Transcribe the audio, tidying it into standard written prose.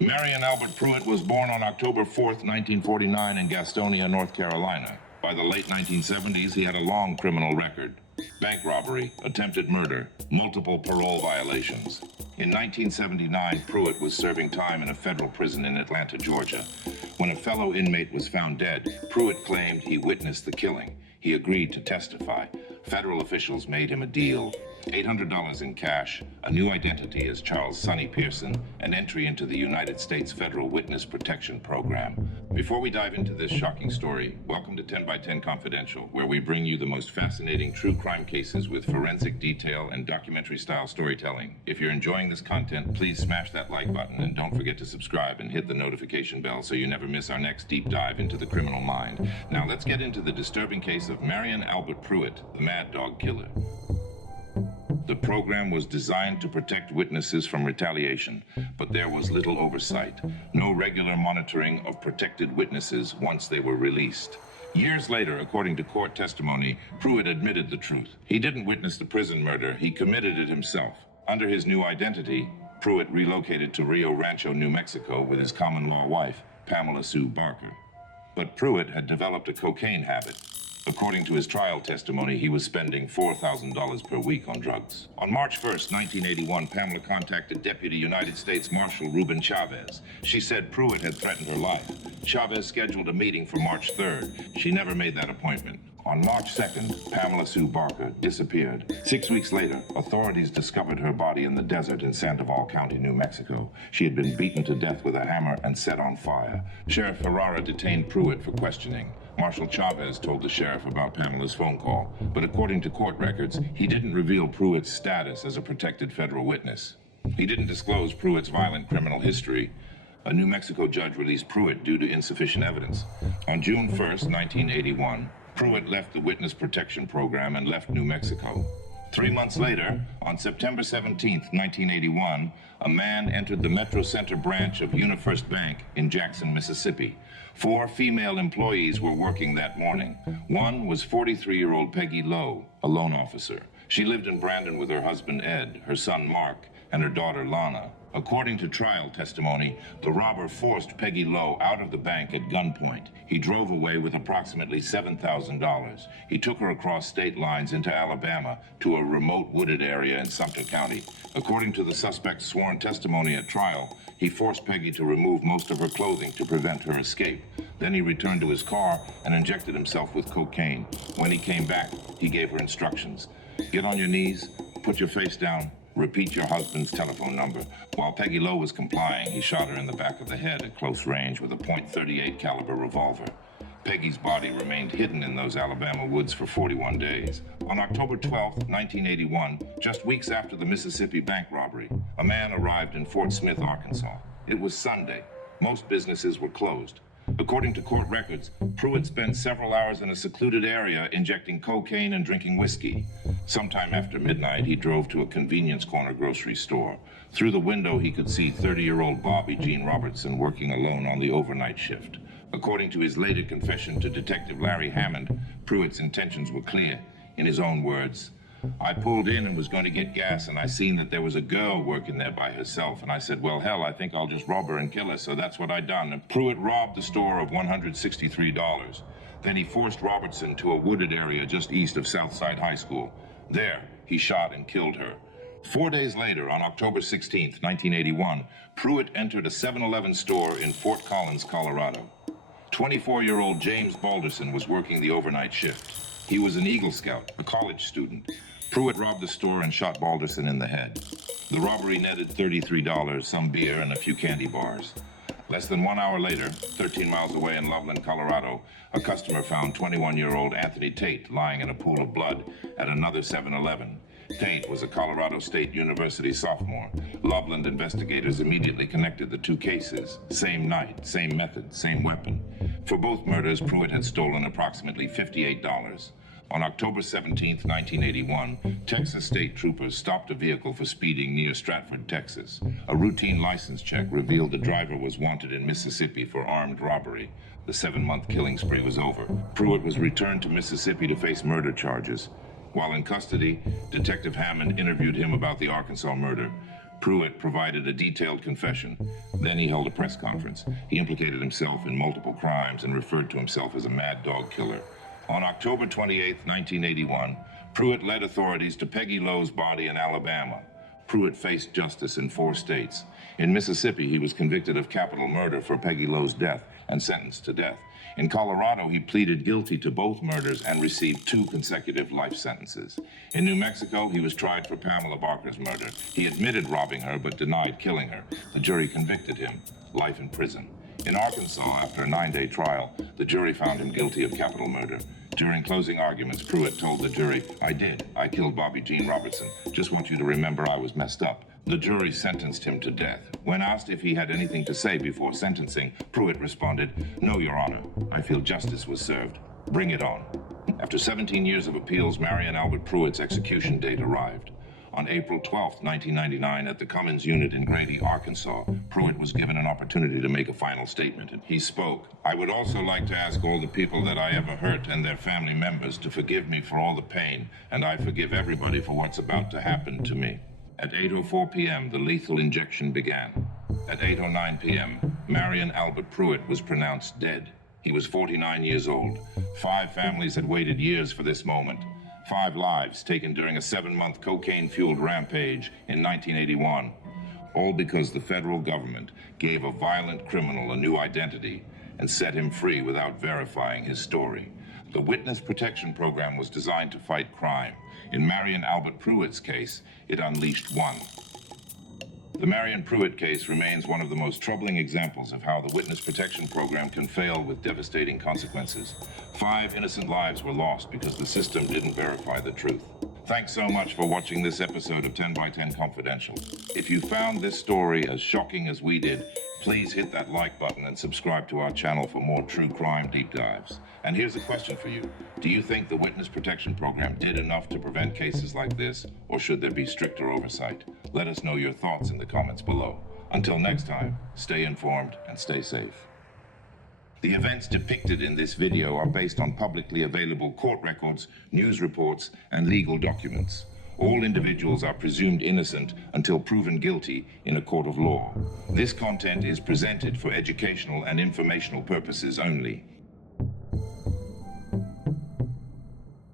Marion Albert Pruett was born on October 4th, 1949 in Gastonia, North Carolina. By the late 1970s, he had a long criminal record. Bank robbery, attempted murder, multiple parole violations. In 1979, Pruett was serving time in a federal prison in Atlanta, Georgia. When a fellow inmate was found dead, Pruett claimed he witnessed the killing. He agreed to testify. Federal officials made him a deal: $800 in cash, a new identity as Charles Sonny Pearson, and entry into the United States Federal Witness Protection Program. Before we dive into this shocking story, welcome to 10 by 10 Confidential, where we bring you the most fascinating true crime cases with forensic detail and documentary-style storytelling. If you're enjoying this content, please smash that like button and don't forget to subscribe and hit the notification bell so you never miss our next deep dive into the criminal mind. Now let's get into the disturbing case of Marion Albert Pruett, the Mad Dog Killer. The program was designed to protect witnesses from retaliation, but there was little oversight. No regular monitoring of protected witnesses once they were released. Years later, according to court testimony, Pruett admitted the truth. He didn't witness the prison murder, he committed it himself. Under his new identity, Pruett relocated to Rio Rancho, New Mexico with his common-law wife, Pamela Sue Barker. But Pruett had developed a cocaine habit. According to his trial testimony, he was spending $4,000 per week on drugs. On March 1st, 1981, Pamela contacted Deputy United States Marshal Ruben Chavez. She said Pruett had threatened her life. Chavez scheduled a meeting for March 3rd. She never made that appointment. On March 2nd, Pamela Sue Barker disappeared. 6 weeks later, authorities discovered her body in the desert in Sandoval County, New Mexico. She had been beaten to death with a hammer and set on fire. Sheriff Ferrara detained Pruett for questioning. Marshal Chavez told the sheriff about Pamela's phone call, but according to court records, he didn't reveal Pruett's status as a protected federal witness. He didn't disclose Pruett's violent criminal history. A New Mexico judge released Pruett due to insufficient evidence. On June 1st, 1981, Pruett left the Witness Protection Program and left New Mexico. 3 months later, on September 17th, 1981, a man entered the Metro Center branch of UniFirst Bank in Jackson, Mississippi. 4 female employees were working that morning. One was 43-year-old Peggy Lowe, a loan officer. She lived in Brandon with her husband Ed, her son Mark, and her daughter Lana. According to trial testimony, the robber forced Peggy Lowe out of the bank at gunpoint. He drove away with approximately $7,000. He took her across state lines into Alabama to a remote wooded area in Sumter County. According to the suspect's sworn testimony at trial, he forced Peggy to remove most of her clothing to prevent her escape. Then he returned to his car and injected himself with cocaine. When he came back, he gave her instructions. Get on your knees, put your face down, repeat your husband's telephone number. While Peggy Lowe was complying, he shot her in the back of the head at close range with a .38 caliber revolver. Peggy's body remained hidden in those Alabama woods for 41 days. On October 12, 1981, just weeks after the Mississippi bank robbery, a man arrived in Fort Smith, Arkansas. It was Sunday. Most businesses were closed. According to court records, Pruett spent several hours in a secluded area injecting cocaine and drinking whiskey. Sometime after midnight, he drove to a convenience corner grocery store. Through the window, he could see 30-year-old Bobby Jean Robertson working alone on the overnight shift. According to his later confession to Detective Larry Hammond, Pruett's intentions were clear. In his own words, I pulled in and was going to get gas, and I seen that there was a girl working there by herself, and I said, well, hell, I think I'll just rob her and kill her, so that's what I done. And Pruett robbed the store of $163. Then he forced Robertson to a wooded area just east of Southside High School. There, he shot and killed her. 4 days later, on October 16th, 1981, Pruett entered a 7-Eleven store in Fort Collins, Colorado. 24-year-old James Balderson was working the overnight shift. He was an Eagle Scout, a college student. Pruett robbed the store and shot Balderson in the head. The robbery netted $33, some beer, and a few candy bars. Less than 1 hour later, 13 miles away in Loveland, Colorado, a customer found 21-year-old Anthony Tate lying in a pool of blood at another 7-Eleven. Tate was a Colorado State University sophomore. Loveland investigators immediately connected the two cases. Same night, same method, same weapon. For both murders, Pruett had stolen approximately $58. On October 17, 1981, Texas state troopers stopped a vehicle for speeding near Stratford, Texas. A routine license check revealed the driver was wanted in Mississippi for armed robbery. The 7-month killing spree was over. Pruett was returned to Mississippi to face murder charges. While in custody, Detective Hammond interviewed him about the Arkansas murder. Pruett provided a detailed confession. Then he held a press conference. He implicated himself in multiple crimes and referred to himself as a mad dog killer. On October 28, 1981, Pruett led authorities to Peggy Lowe's body in Alabama. Pruett faced justice in 4 states. In Mississippi, he was convicted of capital murder for Peggy Lowe's death and sentenced to death. In Colorado, he pleaded guilty to both murders and received 2 consecutive life sentences. In New Mexico, he was tried for Pamela Barker's murder. He admitted robbing her but denied killing her. The jury convicted him, life in prison. In Arkansas, after a 9-day trial, the jury found him guilty of capital murder. During closing arguments, Pruett told the jury, I killed Bobby Jean Robertson. Just want you to remember I was messed up. The jury sentenced him to death. When asked if he had anything to say before sentencing, Pruett responded, "No, Your Honor. I feel justice was served. Bring it on." After 17 years of appeals, Marion Albert Pruett's execution date arrived. On April 12, 1999, at the Cummins unit in Grady, Arkansas, Pruett was given an opportunity to make a final statement. He spoke, "I would also like to ask all the people that I ever hurt and their family members to forgive me for all the pain, and I forgive everybody for what's about to happen to me." At 8:04 p.m., the lethal injection began. At 8:09 p.m., Marion Albert Pruett was pronounced dead. He was 49 years old. 5 families had waited years for this moment. 5 lives taken during a 7-month cocaine-fueled rampage in 1981. All because the federal government gave a violent criminal a new identity and set him free without verifying his story. The Witness Protection Program was designed to fight crime. In Marion Albert Pruett's case, it unleashed one. The Marion Pruett case remains one of the most troubling examples of how the Witness Protection Program can fail with devastating consequences. 5 innocent lives were lost because the system didn't verify the truth. Thanks so much for watching this episode of 10 by 10 Confidential. If you found this story as shocking as we did, please hit that like button and subscribe to our channel for more true crime deep dives. And here's a question for you. Do you think the Witness Protection Program did enough to prevent cases like this, or should there be stricter oversight? Let us know your thoughts in the comments below. Until next time, stay informed and stay safe. The events depicted in this video are based on publicly available court records, news reports, and legal documents. All individuals are presumed innocent until proven guilty in a court of law. This content is presented for educational and informational purposes only.